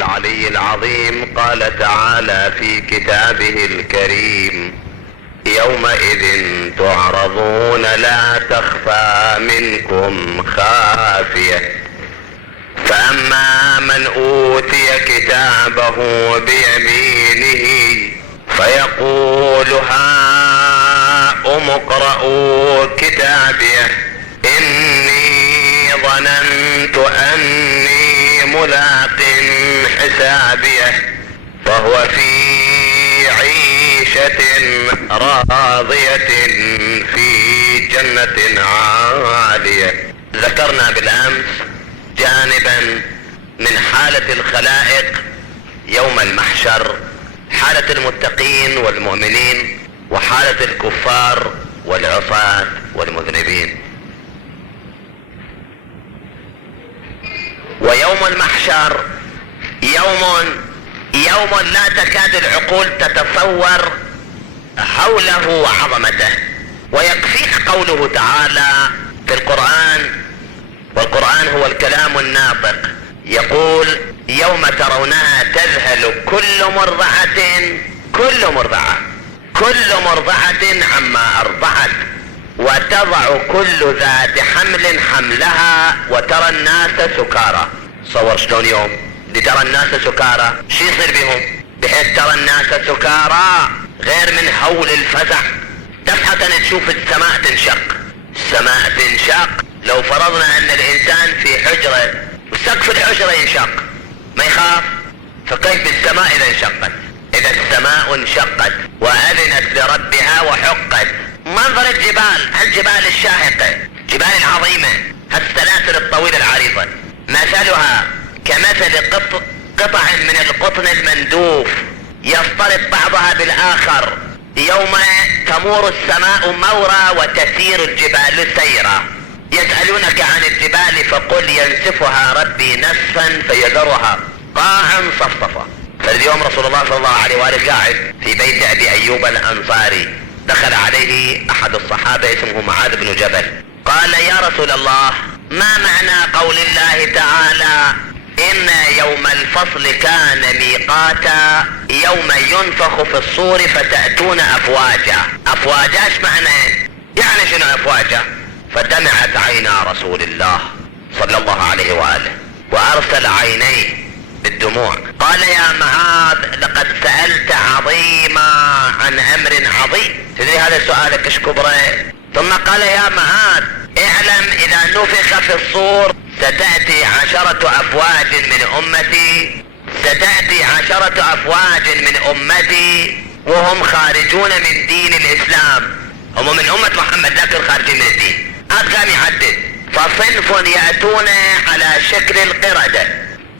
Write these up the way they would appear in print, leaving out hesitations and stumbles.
العلي العظيم قال تعالى في كتابه الكريم: يومئذ تعرضون لا تخفى منكم خافية، فأما من أوتي كتابه بيمينه فيقول هاؤم اقرءوا كتابيه إني ظننت أني ملاق حسابيه فهو في عيشة راضية في جنة عالية. ذكرنا بالأمس جانبا من حالة الخلائق يوم المحشر، حالة المتقين والمؤمنين وحالة الكفار والعصاة والمذنبين. ويوم المحشر يوم لا تكاد العقول تتصور هوله وعظمته. ويكفيك قوله تعالى في القرآن، والقرآن هو الكلام الناطق، يقول: يوم ترونها تذهل كل مرضعة عما أرضعت وتضع كل ذات حمل حملها وترى الناس سكارى. صور شلون يوم دي ترى الناس سكارى، شو يصير بهم بحيث ترى الناس سكارى؟ غير من هول الفزع. دفعة تشوف السماء تنشق. لو فرضنا ان الانسان في حجرة وسقف الحجرة ينشق ما يخاف، فكيف السماء اذا انشقت؟ اذا السماء انشقت واذنت لربها وحقت، منظر الجبال الشاهقة، الجبال العظيمة، السلاسل الطويلة العريضة، مثلها كمثل قطع من القطن المندوف يختلط بعضها بالاخر، يوم تمور السماء مورا وتسير الجبال سيرا. يسألونك عن الجبال فقل ينسفها ربي نسفا فيذرها قاعا صفصفا. فاليوم رسول الله صلى الله عليه وآله قاعد في بيت أبي أيوب الأنصاري، دخل عليه أحد الصحابة اسمه معاذ بن جبل، قال: يا رسول الله، ما معنى قول الله تعالى: إن يوم الفصل كان ميقاتا يوم ينفخ في الصور فتأتون أفواجا؟ أفواجا ايش معنى؟ يعني شنو أفواجا؟ فدمعت عينا رسول الله صلى الله عليه وآله وأرسل عينيه بالدموع. قال: يا معاذ، لقد سألت عظيما عن أمر عظيم. تدري هذا سؤالك ايش كبره؟ ثم قال: يا معاذ، اعلم إذا نفخ في الصور ستأتي 10 أفواج من أمتي وهم خارجون من دين الإسلام، هم من أمة محمد لكن خارجين من الدين. قام يعدد: فصنف يأتون على شكل القردة،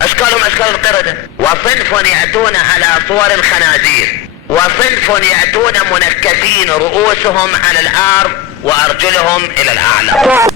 أشكالهم أشكال القردة، وصنف يأتون على صور الخنازير، وصنف يأتون منكسين رؤوسهم على الأرض وأرجلهم إلى الأعلى،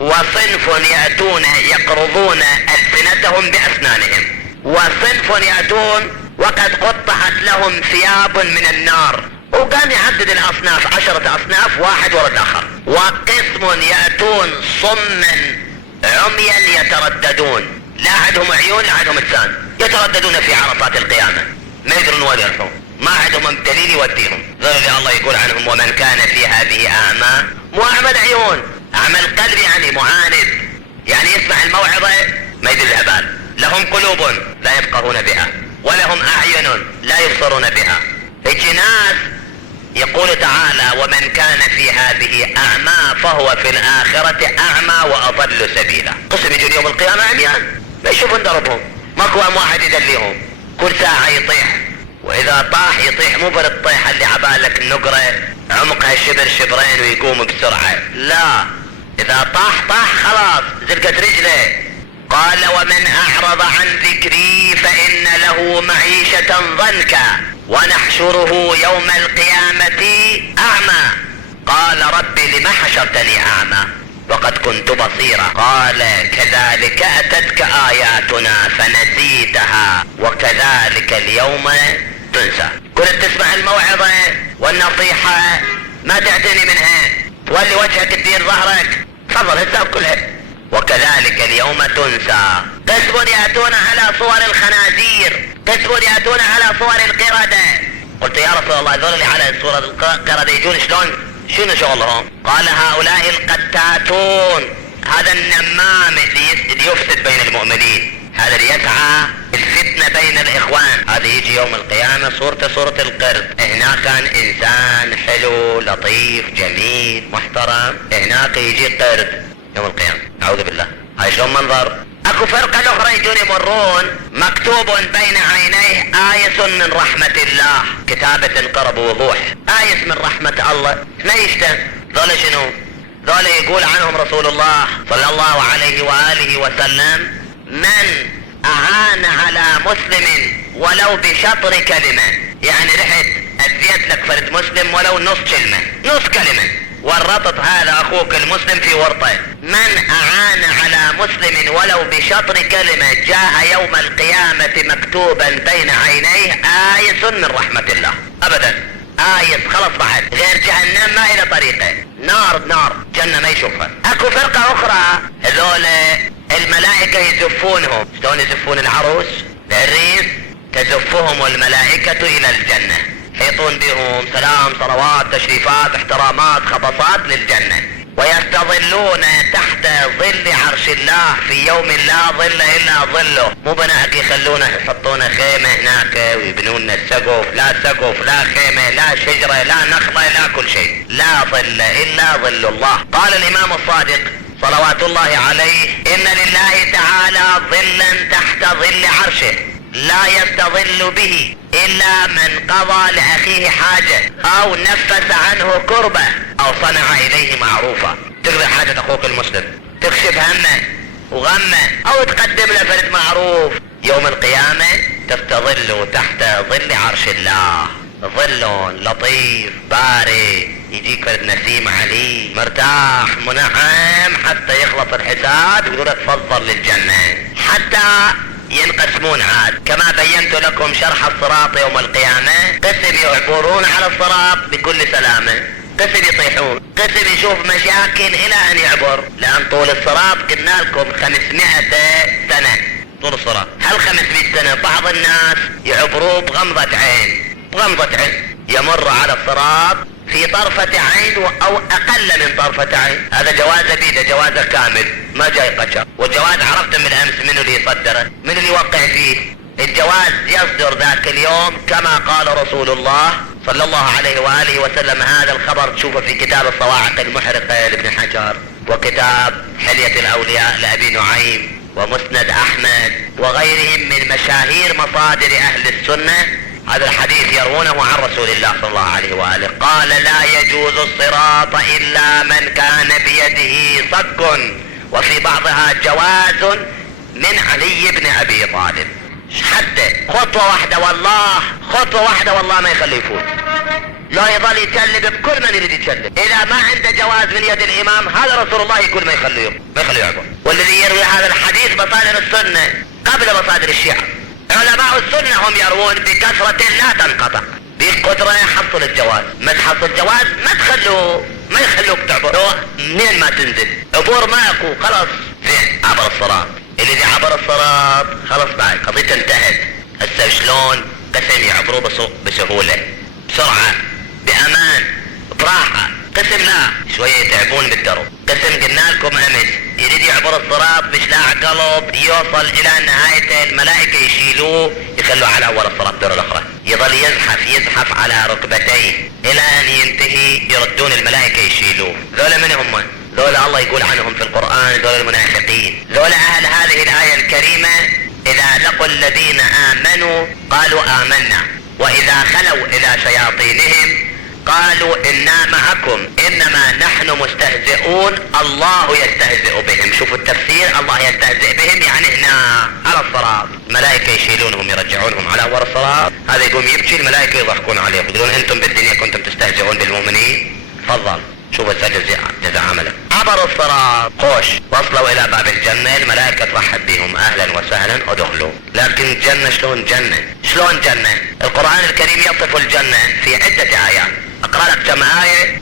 وصنف يأتون يقرضون ألسنتهم بأسنانهم، وصنف يأتون وقد قطعت لهم ثياب من النار. وقام يعدد الأصناف 10 أصناف واحد ورا الآخر. وقسم يأتون صما عميا يترددون، لا عندهم عيون لا عندهم لسان، يترددون في عرصات القيامة، ما يدرون وين يروحون، ما عندهم دليل يوديهم. غير اللي الله يقول عنهم: ومن كان في هذه أعمى، مو أعمى العيون، أعمى القلب، يعني معاند، يعني يسمع الموعظة ما يدري لها بال. لهم قلوب لا يفقهون بها ولهم أعين لا يبصرون بها. يجي ناس يقول تعالى: ومن كان في هذه أعمى فهو في الآخرة أعمى وأضل سبيلا. قسم يجون يوم القيامة عميان ما يشوفون دربهم، ماكو واحد يدليهم، كل ساعة يطيح، وإذا طاح يطيح مو بالطيحة اللي عبالك النقرة عمقها شبر شبرين ويقوم بسرعة، لا، إذا طاح خلاص زلقت رجله. قال: ومن أعرض عن ذكري فإن له معيشة ضنكا ونحشره يوم القيامة أعمى. قال: رب لم حشرتني أعمى وقد كنت بصيرا. قال: كذلك أتتك آياتنا فنسيتها وكذلك اليوم تنسى. كنت تسمع الموعظة والنصيحة ما تعتني منها، تولي وجهك تدير ظهرك، تفضل الساب كلها، وكذلك اليوم تنسى. قسم يأتون على صور الخنازير، قسم يأتون على صور القردة. قلت يا رسول الله ذول اللي على صور القردة يجون شلون؟ شنو شغلهم؟ قال هؤلاء القتاتون، هذا النمام اللي يفسد بين المؤمنين، هذا اللي يسعى الفتنة بين الإخوان. هذا يجي يوم القيامة صورته صورة القرد. هناك كان إنسان حلو لطيف جميل محترم، هناك يجي قرد يوم القيامة، أعوذ بالله. هاي شلون منظر؟ اكو فرقة الاخرى يجون يمرون مكتوب بين عينيه آيس من رحمة الله، كتابة القرب وضوح، آيس من رحمة الله. ما يشتم ذولا شنو؟ ذولا يقول عنهم رسول الله صلى الله عليه وآله وسلم: من أعان على مسلم ولو بشطر كلمة، يعني رحت أديت لك فرد مسلم ولو نص كلمة، نص كلمة، ورطت هذا أخوك المسلم في ورطه. من أعان على مسلم ولو بشطر كلمة جاء يوم القيامة مكتوبا بين عينيه آيس من رحمة الله. أبدا آيس خلص بعد، غير جهنم ما إلى طريقه، نار جنة ما يشوفها. أكو فرقة أخرى هذول الملائكة يزفونهم، شلون يزفون العروس العريس؟ تزفهم الملائكة إلى الجنة، يحيطون بهم سلام صلوات تشريفات احترامات خبصات للجنة، ويستظلون تحت ظل عرش الله في يوم لا ظل إلا ظله. مو بناك يخلونه يحطون خيمة هناك ويبنون السقف، لا سقف لا خيمة لا شجرة لا نخلة لا كل شيء، لا ظل إلا ظل الله. قال الإمام الصادق صلوات الله عليه: إن لله تعالى ظلا تحت ظل عرشه لا يستظل به إلا من قضى لأخيه حاجة أو نفس عنه كربة أو صنع إليه معروفا. تقضي حاجة أخوك المسلم، تكشف همه وغمه، أو تقدم له فرد معروف، يوم القيامة تستظل تحت ظل عرش الله، ظل لطيف باري، يجيك فرد نسيم علي مرتاح منعم حتى يخلص الحساب يقول لك تفضل للجنة. حتى ينقسمون عاد كما بينت لكم شرح الصراط يوم القيامة، قسم يعبرون على الصراط بكل سلامة، قسم يطيحون، قسم يشوف مشاكل إلى أن يعبر، لأن طول الصراط قلنا لكم 500 سنة طول الصراط. هل 500 سنة بعض الناس يعبروا بغمضة عين، بغمضة عين يمر على الصراط في طرفة عين أو أقل من طرفة عين. هذا جوازه بيده، جوازه كامل ما جاي قشر، والجواز عرفت من أمس من اللي يصدره، من اللي يوقع فيه. الجواز يصدر ذاك اليوم كما قال رسول الله صلى الله عليه وآله وسلم. هذا الخبر تشوفه في كتاب الصواعق المحرقة لابن حجر، وكتاب حلية الأولياء لأبي نعيم، ومسند أحمد، وغيرهم من مشاهير مصادر أهل السنة. هذا الحديث يروونه عن رسول الله صلى الله عليه وآله، قال: لا يجوز الصراط إلا من كان بيده صك، وفي بعضها جواز من علي بن أبي طالب. حتى خطوة واحدة والله، خطوة واحدة والله ما يخليه يفوت، لا يظل يتسلب بكل من يريد يتسلب. إذا ما عنده جواز من يد الإمام هذا رسول الله يقول ما يخليه يعبر. والذي يروي هذا الحديث مصادر السنة قبل مصادر الشيعة. علماء السنة هم يروون بكثرة لا تنقطع، بقدرة يحصل الجواز. ما تحصل الجواز ما يخلوك تعبر، منين ما تنزل عبور ما اكو، خلاص فين عبر الصراط. اللي عبر الصراط خلاص بعد قضيته انتهت. هسه شلون قسم يعبروا بسهولة بسرعة بأمان براحة، قسم لا شوية يتعبون بالدرب. قسم قلنا لكم امس يريد يعبر الصراط مش لاع قلب، يوصل الى نهاية الملائكة يشيلوه يخلوه على اول الصراط الدرة الاخرى، يظل يزحف على ركبتيه الى ان ينتهي، يردون الملائكة يشيلوه. ذولا من هم؟ ذولا الله يقول عنهم في القرآن ذولا المنافقين، ذولا اهل هذه الآية الكريمة. اذا لقوا الذين آمنوا قالوا آمنا، واذا خلوا الى شياطينهم قالوا إنا معكم إنما نحن مستهزئون الله يستهزئ بهم. شوفوا التفسير، الله يستهزئ بهم يعني هنا على الصراط، الملائكة يشيلونهم يرجعونهم على أول الصراط، هذا يقوم يبكي، الملائكة يضحكون عليه يقولون أنتم بالدنيا كنتم تستهزئون بالمؤمنين، تفضل شوف جزاء عملك. عبر الصراط خوش، وصلوا إلى باب الجنة، الملائكة ترحب بهم أهلا وسهلا ادخلوا. لكن الجنة شلون جنة؟ شلون جنة؟ القرآن الكريم يصف الجنة في عدة آيات. اقرأ لك كم آية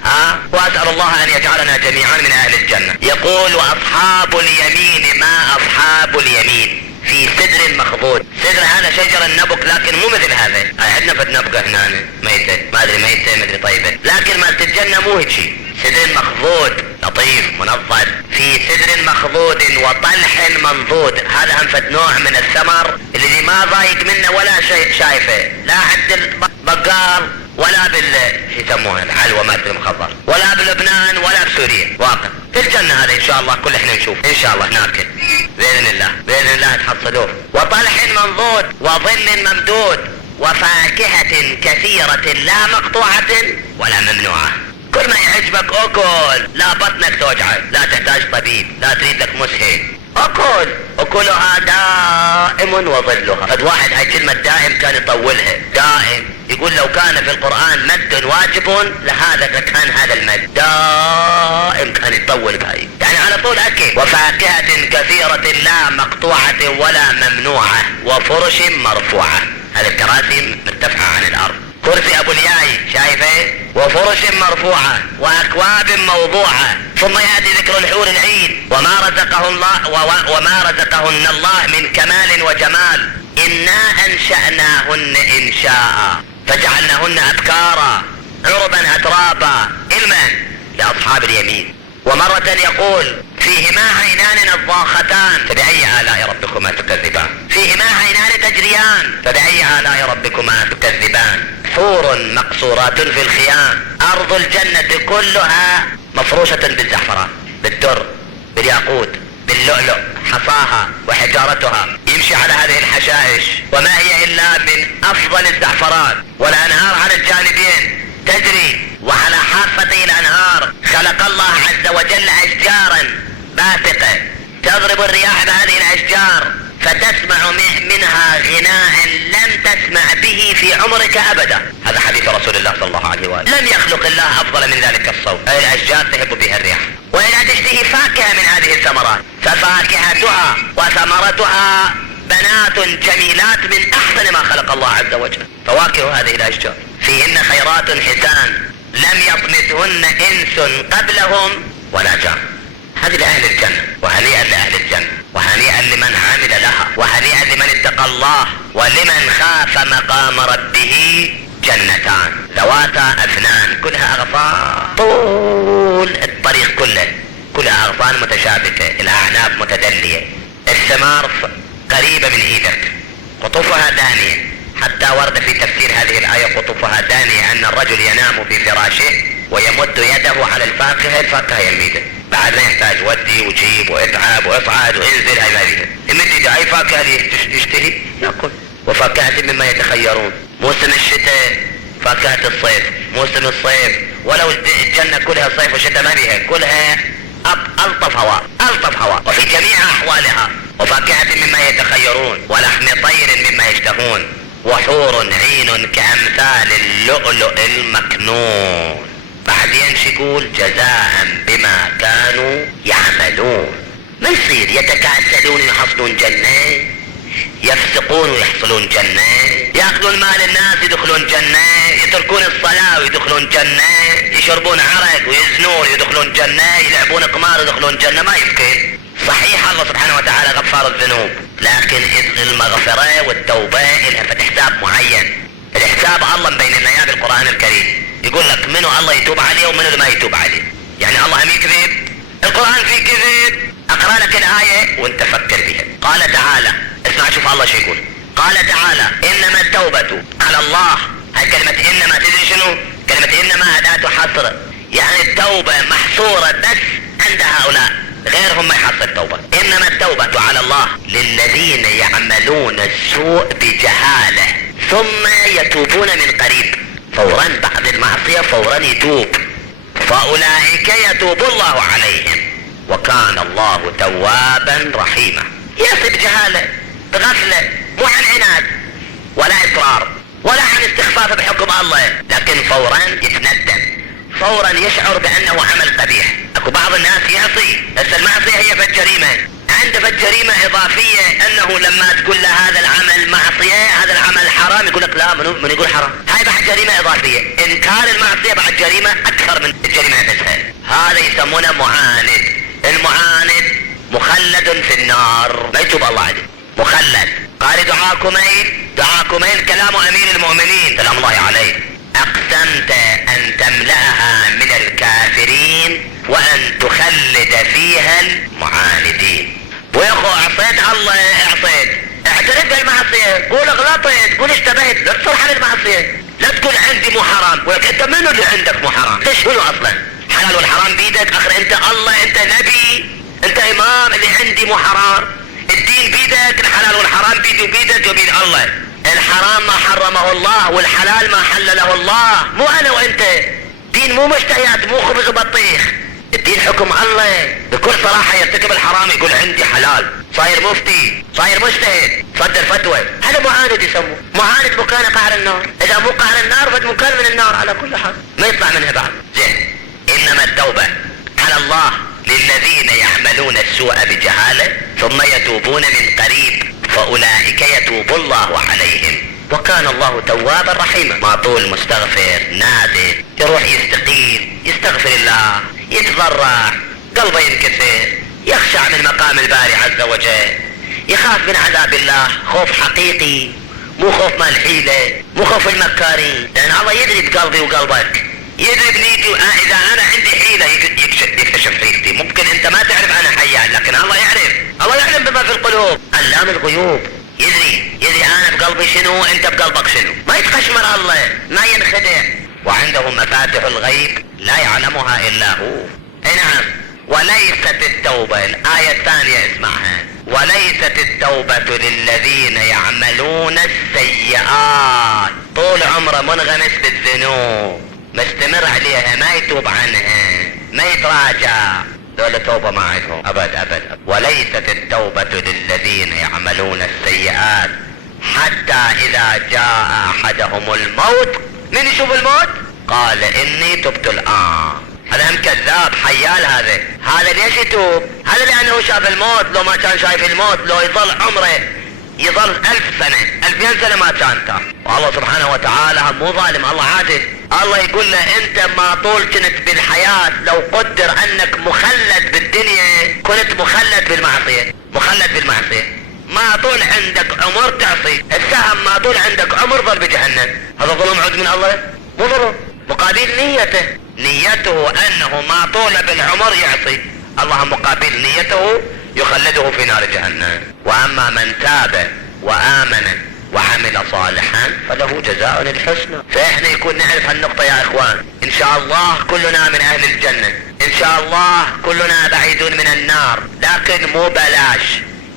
واسأل الله ان يجعلنا جميعا من اهل الجنة. يقول واصحاب اليمين ما اصحاب اليمين في سدر مخضود. سدر هذا شجر النبق لكن مو مثل هذا. عندنا في النبقة هنا ميتة، ما ادري ميتة ما ادري طيبة، لكن مالت الجنة مو هيك شيء. سدر مخضود لطيف منظم في سدر مخضود وطلح منضود. هذا هم فد نوع من الثمر اللي ما ضايق منه ولا شيء شايفه، لا عند البقال ولا يسموها الحلوى ما ادري مخضر، ولا بلبنان ولا بسوريا. واقع في الجنة هذا ان شاء الله كل احنا نشوف ان شاء الله ناكل باذن الله، باذن الله تحصلوه. وطلح منضود وظل ممدود وفاكهة كثيرة لا مقطوعة ولا ممنوعة. كل ما يعجبك اكل، لا بطنك توجعك، لا تحتاج طبيب، لا تريد لك مسهل، اكل. اكلها دائم وظلها. فد واحد هاي كلمة دائم كان يطولها دائم، يقول لو كان في القرآن مد واجب لهذا كان هذا المد دائم، كان يطول بهاي يعني على طول اكل. وفاكهة كثيرة لا مقطوعة ولا ممنوعة وفرش مرفوعة. هذه الكراسي مرتفعة عن الارض. كرسي ابو الياي شايفه، وفرش مرفوعة واكواب موضوعة. ثم يأتي ذكر الحور العين وما رزقهن الله من كمال وجمال. إنا أنشأناهن إنشاء فجعلناهن أبكارا عربا أترابا علما لأصحاب اليمين. ومرة يقول فيهما عينان نضاختان فبأي آلاء ربكما تكذبان. فيهما عينان تجريان فبأي آلاء ربكما تكذبان. حور مقصورات في الخيام. أرض الجنة كلها مفروشة بالزعفران، بالدر، بالياقوت، باللؤلؤ، حصاها وحجارتها. يمشي على هذه الحشائش وما هي إلا من أفضل الزعفران. والأنهار على الجانبين تجري، وعلى حافة الأنهار خلق الله عز وجل أشجارا باسقة تضرب الرياح بهذه الأشجار فتسمع منها غناء لم تسمع به في عمرك أبدا. هذا حديث رسول الله صلى الله عليه وآله. لم يخلق الله أفضل من ذلك الصوت. الأشجار تهب بها الرياح. وإذا تشتهي فاكهة من هذه الثمرات ففاكهتها وثمرتها بنات جميلات من أحسن ما خلق الله عز وجل. فواكه هذه الأشجار فيهن خيرات حسان لم يطمثهن إنس قبلهم ولا جان. هذه لأهل الجنة، وهنيئا لأهل الجنة، وهنيئا لمن عمل لها، وهنيئا لمن اتقى الله. ولمن خاف مقام ربه جنتان ذواتا أفنان كلها أغصان طول الطريق كلها أغصان متشابكة، الأعناب متدلية، الثمار قريبة من إيدك، قطوفها دانية. حتى ورد في تفسير هذه الآية قطوفها دانية أن الرجل ينام في فراشه ويمد يده على الفاكهة يميده، بعد ما يحتاج ودي وجيب واتعب واصعد وانزل. هاي ما بيها يمد اي فاكهة يشتهي يأكل. وفاكهة مما يتخيرون. موسم الشتاء فاكهة الصيف، موسم الصيف ولو الجنة كلها صيف وشتاء ما بيها، كلها ألطف هواء وفي جميع أحوالها. وفاكهة مما يتخيرون ولحم طير مما يشتهون. وحور عين كأمثال اللؤلؤ المكنون. بعدين يقول جزاء بما كانوا يعملون. ما يصير يتكاسلون يحصلون جنة، يفسقون ويحصلون جنة، يأخذون مال الناس يدخلون جنة، يتركون الصلاة ويدخلون جنة، يشربون عرق ويزنون يدخلون جنة، يلعبون قمار يدخلون جنة. ما يمكن. صحيح الله سبحانه وتعالى غفار الذنوب، لكن المغفرة والتوبة لها حساب معين. الحساب الله مبين لنا اياه بالقرآن الكريم، يقول لك منو الله يتوب عليه ومنو اللي ما يتوب عليه. يعني الله هم يكذب؟ القرآن فيه كذب. اقرأ لك الآية وانت فكر بها. قال تعالى، اسمع شوف الله شو يقول. قال تعالى انما التوبة على الله. هاي كلمة انما تدري شنو؟ كلمة انما أداة حصر، يعني التوبة محصورة بس عند هؤلاء، غيرهم ما يحصل توبة. انما التوبة على الله للذين يعملون السوء بجهالة ثم يتوبون من قريب. فورا بعد المعصية فورا يتوب، فأولئك يتوب الله عليهم وكان الله توابا رحيما. يصيب جهالة بغفلة، مو عن عناد ولا إصرار ولا عن استخفاف بحكم الله، لكن فورا يتندم، فورا يشعر بأنه عمل قبيح. اكو بعض الناس يعصي، بس المعصية هي فالجريمة، عنده فالجريمة إضافية أنه لما تقول له هذا العمل معصية هذا العمل حرام يقول لك لا، من يقول حرام؟ هاي بعد جريمة اضافية، انكار المعصية بعد جريمة اكثر من الجريمة نفسها. هذا يسمونه معاند. المعاند مخلد في النار، ما يتوب الله عليه، مخلد. قال دعاء كميل كلام امير المؤمنين سلام الله عليه: اقسمت ان تملأها من الكافرين وان تخلد فيها المعاندين. وياخو عصيت الله، عصيت، اعترف بالمعصية، قول غلطت، قول اشتبهت، لا تصرح عن المعصية، لا تقول عندي مو حرام، ولكن انت منو اللي عندك مو حرام؟ انت شنو اصلا؟ حلال والحرام بيدك، اخر انت الله، انت نبي، انت امام، اللي عندي مو حرام. الدين بيدك، الحلال والحرام بيدي وبيدك وبيد الله. الحرام ما حرمه الله والحلال ما حلله الله، مو انا وانت. دين مو مشتهيات، مو خبز وبطيخ. الدين حكم الله بكل صراحة. يرتكب الحرام يقول عندي حلال، صاير مفتي، صاير مجتهد، صدر فتوى. هذا معاند يسموه، معاند مكان قعر النار. اذا مو قعر النار فد مكان من النار على كل حال، ما يطلع منها بعد. زين، انما التوبة على الله للذين يعملون السوء بجهالة ثم يتوبون من قريب فاولئك يتوب الله عليهم وكان الله توابا رحيما. ما طول مستغفر، نادي، يروح يستقيم، يستغفر الله، يتضرع، قلبه ينكسر، يخشع من مقام الباري عز وجل، يخاف من عذاب الله خوف حقيقي، مو خوف مال حيلة، مو خوف المكارين. لان الله يدري بقلبي وقلبك، يدري بنيتي. اذا انا عندي حيلة يكتشف حيلتي. ممكن انت ما تعرف انا حيال، لكن الله يعرف. الله يعلم بما في القلوب، علام الغيوب. يدري انا بقلبي شنو، انت بقلبك شنو. ما يتقشمر الله، ما ينخدع. وعنده مفاتح الغيب لا يعلمها الا هو. اي نعم. وليست التوبة، الآية الثانية اسمعها: وليست التوبة للذين يعملون السيئات. طول عمره منغمس بالذنوب، مستمر عليها، ما يتوب عنها، ما يتراجع، دول توبة ما عندهم أبد. وليست التوبة للذين يعملون السيئات حتى إذا جاء أحدهم الموت. من يشوف الموت قال إني تبت الآن. هذا هم كذاب حيال. هذا ليش يتوب؟ هذا لأنه شاف الموت. لو ما كان شايف الموت، لو يظل عمره يظل 1000 سنة 2000 سنة ما كان تاب. والله سبحانه وتعالى مو ظالم، الله عادل. الله يقول له انت ما طول كنت بالحياة، لو قدر انك مخلد بالدنيا كنت مخلد بالمعصية. ما طول عندك عمر تعصي، السهم ما طول عندك عمر ظل بجهنم. هذا ظلم عود من الله؟ مو ظلم. مقابل نيته انه ما طول بالعمر يعصي، الله مقابل نيته يخلده في نار جهنم. واما من تاب وامن وعمل صالحا فله جزاء الحسنى. فاحنا يكون نعرف هالنقطة يا اخوان. ان شاء الله كلنا من اهل الجنة، ان شاء الله كلنا بعيدون من النار، لكن مو بلاش.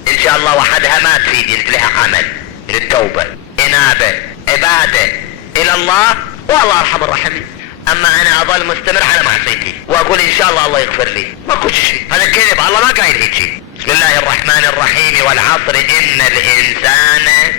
ان شاء الله وحدها ما تفيد، يلزم لها عمل من التوبة، انابة، عبادة الى الله، والله ارحم الراحمين. اما انا اظل مستمر على معصيتي واقول ان شاء الله يغفر لي، ماكو شيء، هذا كذب، الله ما قايل هيك شيء. بسم الله الرحمن الرحيم: والعصر ان الانسان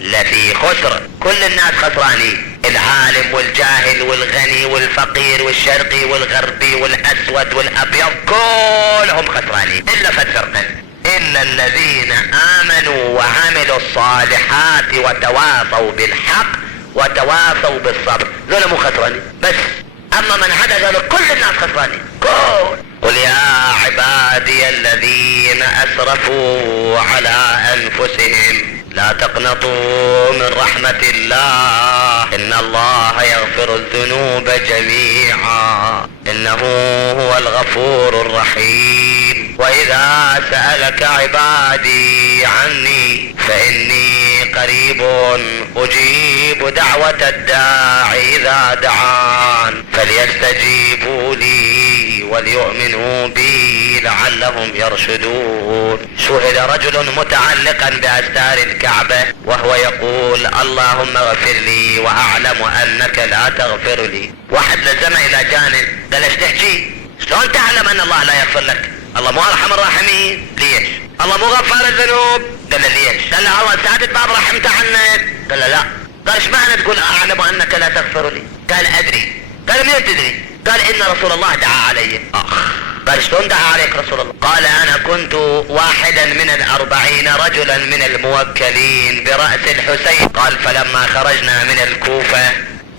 لفي خسر. كل الناس خسرانين، العالم والجاهل والغني والفقير والشرقي والغربي والاسود والابيض، كلهم خسرانين الا فرقة: الا الذين امنوا وعملوا الصالحات وتواصوا بالحق وتواصوا بالصبر. ذولا مو خسرانين بس، اما من عدا ذلك كل الناس خسرانين. قل يا عبادي الذين اسرفوا على انفسهم لا تقنطوا من رحمة الله إن الله يغفر الذنوب جميعا إنه هو الغفور الرحيم. وإذا سألك عبادي عني فإني قريب أجيب دعوة الداعي إذا دعان فليستجيبوا لي وليؤمنوا بي لعلهم يرشدون. شهد رجل متعلقا بأستار الكعبة وهو يقول: اللهم اغفر لي وأعلم أنك لا تغفر لي. واحد لزمه إلى جانب قال: ايش تحكي؟ شلون تعلم أن الله لا يغفر لك؟ الله مو أرحم الراحمين. ليش؟ الله مو غفار الذنوب. قال له ليش؟ قال له: الله ساعدت باب رحمته عنك. قال له لا. قال: ايش معنى تقول أعلم أنك لا تغفر لي؟ قال: أدري. قال: منين تدري؟ قال: إن رسول الله دعا علي. قال: شلون دعا عليك رسول الله؟ قال: أنا كنت واحدا من 40 رجلا من الموكلين برأس الحسين. قال: فلما خرجنا من الكوفة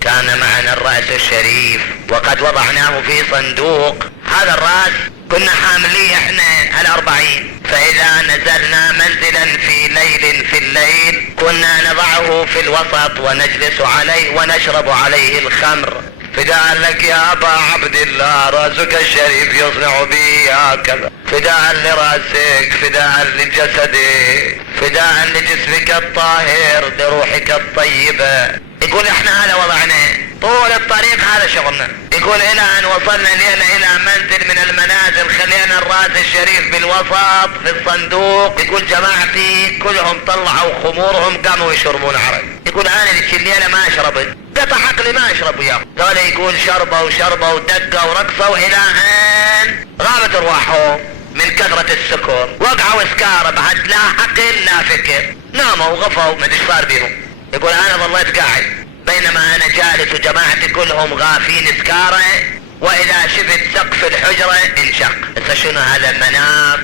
كان معنا الرأس الشريف وقد وضعناه في صندوق. هذا الرأس كنا حامليه احنا 40، فاذا نزلنا منزلا في الليل كنا نضعه في الوسط ونجلس عليه ونشرب عليه الخمر. فداء لك يا ابا عبد الله، راسك الشريف يصنع بي هكذا، فداء لراسك، فداء لجسدك، فداء لجسمك الطاهر، لروحك الطيبة. يقول احنا هذا وضعنا طول الطريق، هذا شغلنا. يقول الى ان وصلنا ليلة الى منزل من المنازل خلينا الراس الشريف بالوسط في الصندوق. يقول جماعتي كلهم طلعوا خمورهم قاموا يشربون عرق. يقول انا ذيك الليلة ما شربت، قطع عقلي ما اشرب وياهم. قال يقول شربوا ودقوا ورقصوا الى ان غابت ارواحهم من كثرة السكر، وقعوا اسكار بعد لا عقل لا فكر، ناموا وغفوا ما ادري ايش صار بيهم. يقول انا ظليت قاعد بينما انا جالس وجماعتي كلهم غافين سكارة، واذا شفت سقف الحجرة انشق. بس شنو هذا؟ منام،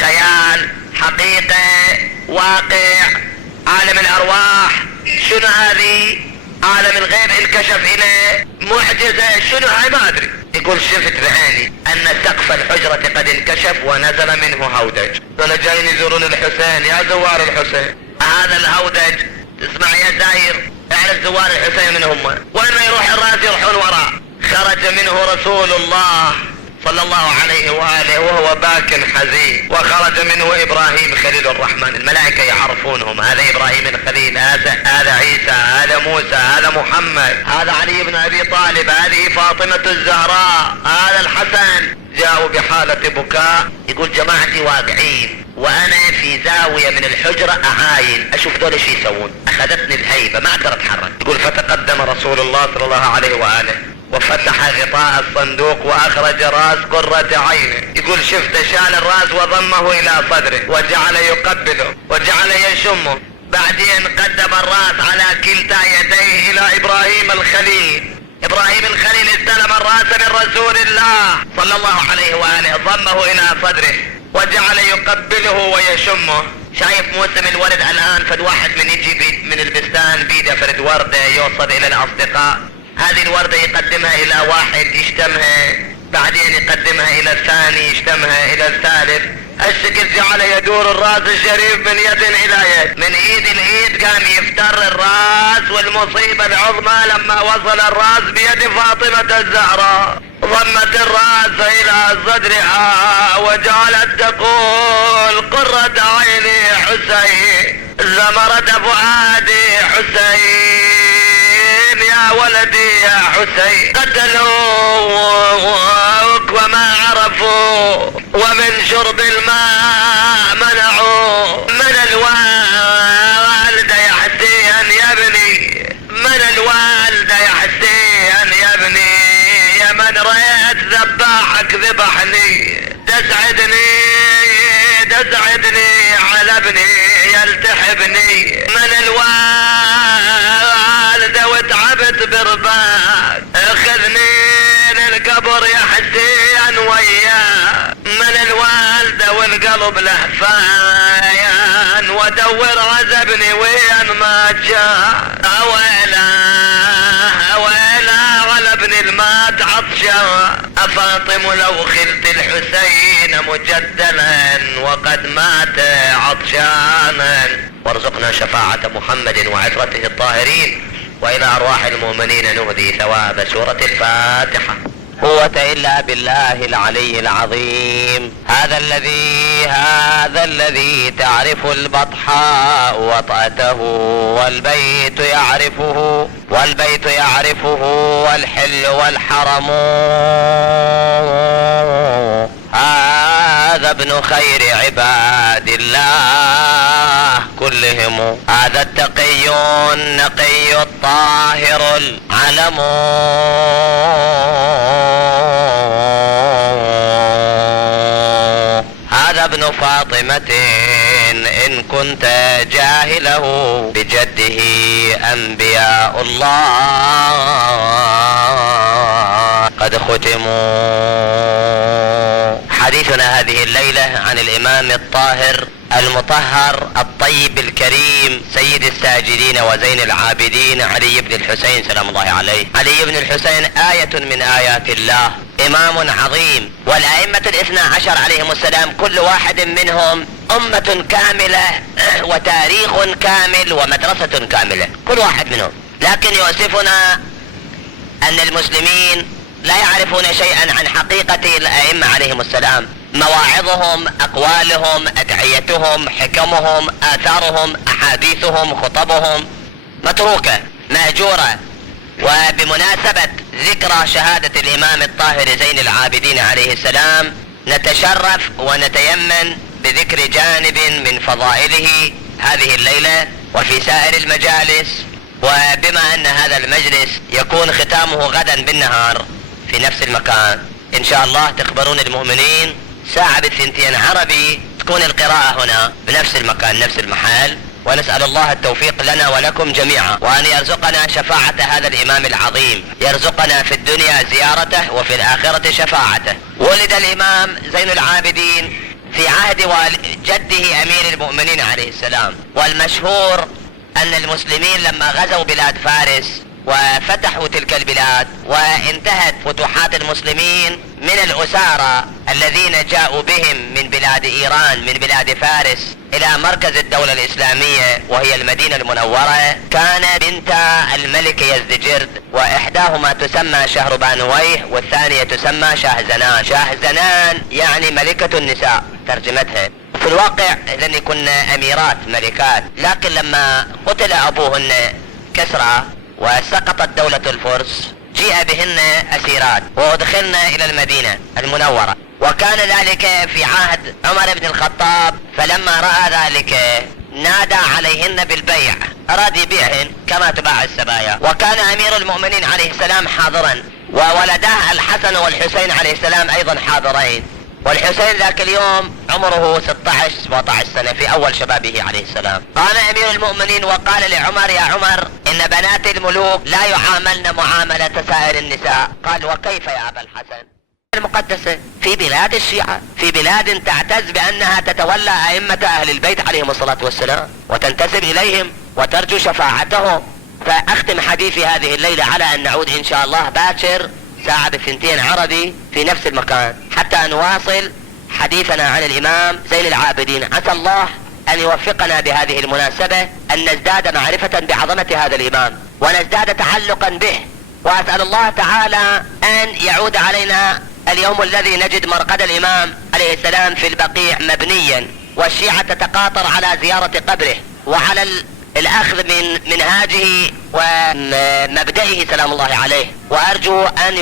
خيال، حقيقة، واقع، عالم الارواح؟ شنو هذه؟ عالم الغيب انكشف اليه، معجزة، شنو هاي ما ادري. يقول شفت بعيني ان سقف الحجرة قد انكشف ونزل منه هودج. دول جايين يزورون الحسين، يا زوار الحسين. هذا الهودج اسمع يا زاير، اعرف زوار الحسين من هم، وين ما يروح الراس يروحون وراه. خرج منه رسول الله صلى الله عليه وآله وهو باك حزين، وخرج منه إبراهيم خليل الرحمن. الملائكة يعرفونهم، هذا إبراهيم الخليل، هذا عيسى، هذا موسى، هذا محمد، هذا علي بن أبي طالب، هذه فاطمة الزهراء، هذا الحسن. جاءوا بحالة بكاء. يقول جماعتي واقعين وانا في زاوية من الحجرة اعاين اشوف دول ايش يسوون. اخذتني الهيبة ما اقدر اتحرك. يقول فتقدم رسول الله صلى الله عليه وآله وفتح غطاء الصندوق واخرج راس قرة عينه. يقول شفت شال الراس وضمه الى صدره وجعل يقبله وجعل يشمه. بعدين قدم الراس على كلتا يديه الى ابراهيم الخليل. ابراهيم الخليل استلم الراس من رسول الله صلى الله عليه وآله، ضمه الى صدره وجعل يقبله ويشمه. شايف موسم الورد الان، فد واحد من يجي من البستان بيده فرد وردة يوصل الى الاصدقاء، هذه الوردة يقدمها الى واحد يشتمها، بعدين يقدمها الى الثاني يشتمها، الى الثالث. الشكل جعل يدور الراس الشريف من يد الى يد، من ايد الايد قام يفتر الراس. والمصيبة العظمى لما وصل الراس بيد فاطمة الزهراء، ضمت الراس الى صدرها وجعلت تقول قرة عيني حسين، زمرة فؤادي حسين، يا ولدي يا حسين. قتلوك وما عرفوا، ومن شرب الماء منعوا. من الوالدة يا حسين يا ابني، من الوالدة يا حسين يا ابني، يا من رأيت ذباحك ذبحني، تسعدني على ابني يلتحبني. من الوالدة وتعبت برباك، اخذني للقبر يا حسين وياه. من الوالدة والقلب لهفان، ودور عذبني وين ما جاء. اويلا على ابن المات عطشان، افاطم لو خلت الحسين مجدلا وقد مات عطشانا. وارزقنا شفاعة محمد وعترته الطاهرين، والى ارواح المؤمنين نهدي ثواب سورة الفاتحة. قوة الا بالله العلي العظيم. هذا الذي تعرف البطحاء وطأته، والبيت يعرفه والحل والحرم. هذا ابن خير عباد الله كلهم، هذا التقي النقي الطاهر العلم. هذا ابن فاطمة إن كنت جاهله، بجده أنبياء الله قد ختموا. حديثنا هذه الليلة عن الإمام الطاهر المطهر الطيب الكريم سيد الساجدين وزين العابدين علي بن الحسين سلام الله عليه. علي بن الحسين آية من آيات الله، إمام عظيم، والأئمة الاثنى عشر عليهم السلام كل واحد منهم أمة كاملة وتاريخ كامل ومدرسة كاملة كل واحد منهم. لكن يؤسفنا أن المسلمين لا يعرفون شيئا عن حقيقة الأئمة عليهم السلام، مواعظهم، أقوالهم، أدعيتهم، حكمهم، آثارهم، أحاديثهم، خطبهم متروكة مهجورة. وبمناسبة ذكرى شهادة الإمام الطاهر زين العابدين عليه السلام نتشرف ونتيمن بذكر جانب من فضائله هذه الليلة وفي سائر المجالس. وبما أن هذا المجلس يكون ختامه غدا بالنهار في نفس المكان إن شاء الله، تخبرون المؤمنين ساعة بالثنتين عربي تكون القراءة هنا بنفس المكان نفس المحل. ونسأل الله التوفيق لنا ولكم جميعا، وأن يرزقنا شفاعة هذا الإمام العظيم، يرزقنا في الدنيا زيارته وفي الآخرة شفاعته. ولد الإمام زين العابدين في عهد جده أمير المؤمنين عليه السلام، والمشهور أن المسلمين لما غزوا بلاد فارس وفتحوا تلك البلاد وانتهت فتوحات المسلمين من الأسارى الذين جاءوا بهم من بلاد إيران من بلاد فارس إلى مركز الدولة الإسلامية وهي المدينة المنورة، كان بنت الملك يزدجرد، وإحداهما تسمى شهربانويه والثانية تسمى شاهزنان. شاهزنان يعني ملكة النساء ترجمتها. في الواقع لن يكن أميرات ملكات، لكن لما قتل أبوهن كسرى وسقطت دولة الفرس جيء بهن أسيرات وأدخلن إلى المدينة المنورة، وكان ذلك في عهد عمر بن الخطاب. فلما رأى ذلك نادى عليهن بالبيع، أراد يبيعهن كما تباع السبايا. وكان أمير المؤمنين عليه السلام حاضرا، وولداه الحسن والحسين عليه السلام أيضا حاضرين، والحسين ذاك اليوم عمره 16-17 سنة في أول شبابه عليه السلام. قام أمير المؤمنين وقال لعمر: يا عمر، إن بنات الملوك لا يعاملن معاملة سائر النساء. قال: وكيف يا أبا الحسن؟ المقدسة في بلاد الشيعة، في بلاد تعتز بأنها تتولى أئمة أهل البيت عليهم الصلاة والسلام وتنتسب إليهم وترجو شفاعتهم. فأختم حديثي هذه الليلة على أن نعود إن شاء الله باكر ساعة بالثنتين عربي في نفس المكان حتى نواصل حديثنا عن الإمام زين العابدين. عسى الله أن يوفقنا بهذه المناسبة أن نزداد معرفة بعظمة هذا الإمام ونزداد تعلقا به، وأسأل الله تعالى أن يعود علينا اليوم الذي نجد مرقد الإمام عليه السلام في البقيع مبنيا، والشيعة تتقاطر على زيارة قبره وعلى الأخذ من منهاجه ومبدئه سلام الله عليه. وأرجو أن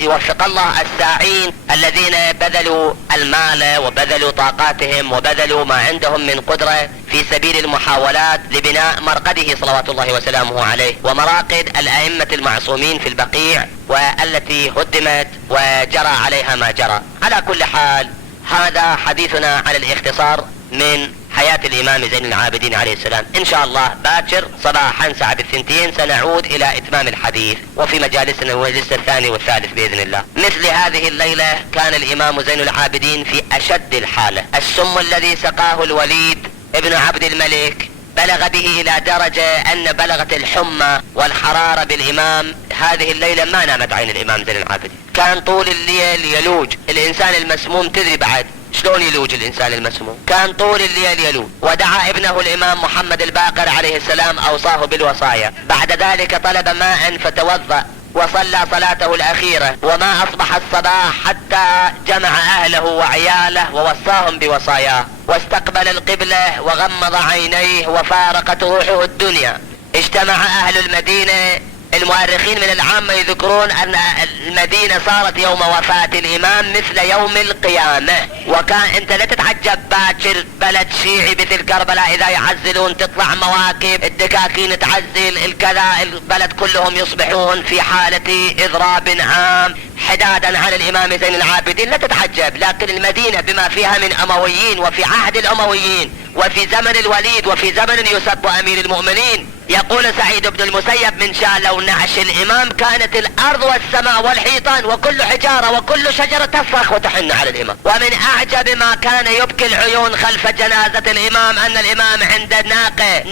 يوفق الله الساعين الذين بذلوا المال وبذلوا طاقاتهم وبذلوا ما عندهم من قدرة في سبيل المحاولات لبناء مرقده صلوات الله وسلامه عليه ومراقد الأئمة المعصومين في البقيع والتي هدمت وجرى عليها ما جرى. على كل حال هذا حديثنا على الاختصار من حياة الإمام زين العابدين عليه السلام. إن شاء الله باكر صباحا ساعة بالثنتين سنعود إلى إتمام الحديث وفي مجالسنا المجلس الثاني والثالث بإذن الله. مثل هذه الليلة كان الإمام زين العابدين في أشد الحالة. السم الذي سقاه الوليد ابن عبد الملك بلغ به إلى درجة أن بلغت الحمى والحرارة بالإمام. هذه الليلة ما نامت عين الإمام زين العابدين، كان طول الليل يلوج. الإنسان المسموم تدري بعد شلون يلوج الإنسان المسموم، كان طول الليل يلوج. ودعا ابنه الإمام محمد الباقر عليه السلام، أوصاه بالوصايا. بعد ذلك طلب ماء فتوضأ وصلى صلاته الأخيرة، وما أصبح الصباح حتى جمع أهله وعياله ووصاهم بوصاياه، واستقبل القبلة وغمض عينيه وفارقت روحه الدنيا. اجتمع أهل المدينة. المؤرخين من العامة يذكرون أن المدينة صارت يوم وفاة الإمام مثل يوم القيامة. وكان أنت لا تتعجب باكر بلد شيعي مثل كربلاء إذا يعزلون تطلع مواكب، الدكاكين تعزل، الكذا، البلد كلهم يصبحون في حالة إضراب عام حدادا عن الإمام زين العابدين. لا تتعجب. لكن المدينة بما فيها من أمويين وفي عهد الأمويين وفي زمن الوليد وفي زمن يسب أمير المؤمنين يقول سعيد بن المسيب من شاء لو نعش الامام كانت الارض والسماء والحيطان وكل حجارة وكل شجرة تصرخ وتحن على الامام. ومن اعجب ما كان يبكي العيون خلف جنازة الامام ان الامام عند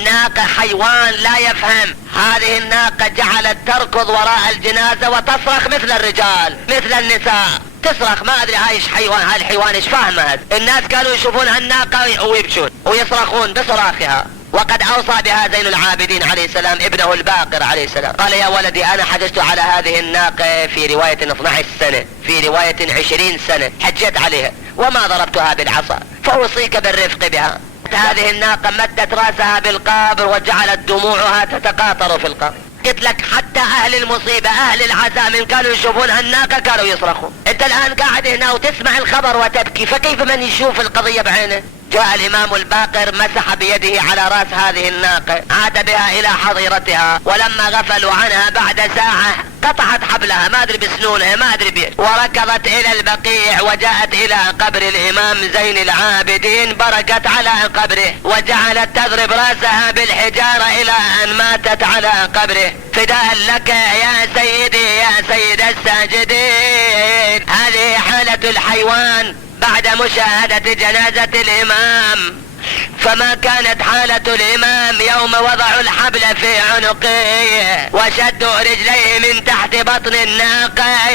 ناقة حيوان لا يفهم. هذه الناقة جعلت تركض وراء الجنازة وتصرخ مثل الرجال مثل النساء تصرخ. ما ادري هاي حيوان، هاي الحيوان ايش فاهمة هذا؟ الناس كانوا يشوفون هالناقة ويبكون ويصرخون بصراخها. وقد اوصى بها زين العابدين عليه السلام ابنه الباقر عليه السلام، قال يا ولدي انا حجزت على هذه الناقة في رواية 12 سنة، في رواية 20 سنة حجت عليها وما ضربتها بالعصا، فاوصيك بالرفق بها. هذه الناقة مدت راسها بالقبر وجعلت دموعها تتقاطر في القبر. قلت لك حتى اهل المصيبة اهل العزاء من كانوا يشوفون هالناقة كانوا يصرخون. انت الان قاعد هنا وتسمع الخبر وتبكي، فكيف من يشوف القضية بعينه؟ جاء الامام الباقر مسح بيده على راس هذه الناقة، عاد بها الى حظيرتها، ولما غفلوا عنها بعد ساعة قطعت حبلها ما ادري بسنونها ما ادري بيه، وركضت الى البقيع وجاءت الى قبر الامام زين العابدين، بركت على قبره وجعلت تضرب راسها بالحجارة الى ان ماتت على قبره. فداء لك يا سيدي يا سيد الساجدين. هذه حالة الحيوان بعد مشاهدة جنازة الامام. فما كانت حالة الامام يوم وضعوا الحبل في عنقه وشدوا رجليه من تحت بطن الناقة.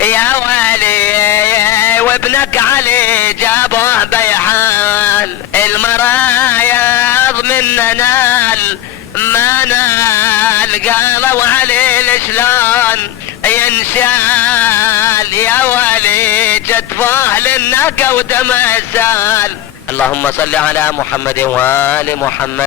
يا ولي وابنك علي جابوه بيحان، المرايض من نال ما نال، قالوا علي شلون ينشال. يا ولي جتفاه للناقة ودمه سال. اللهم صل على محمد وآل محمد.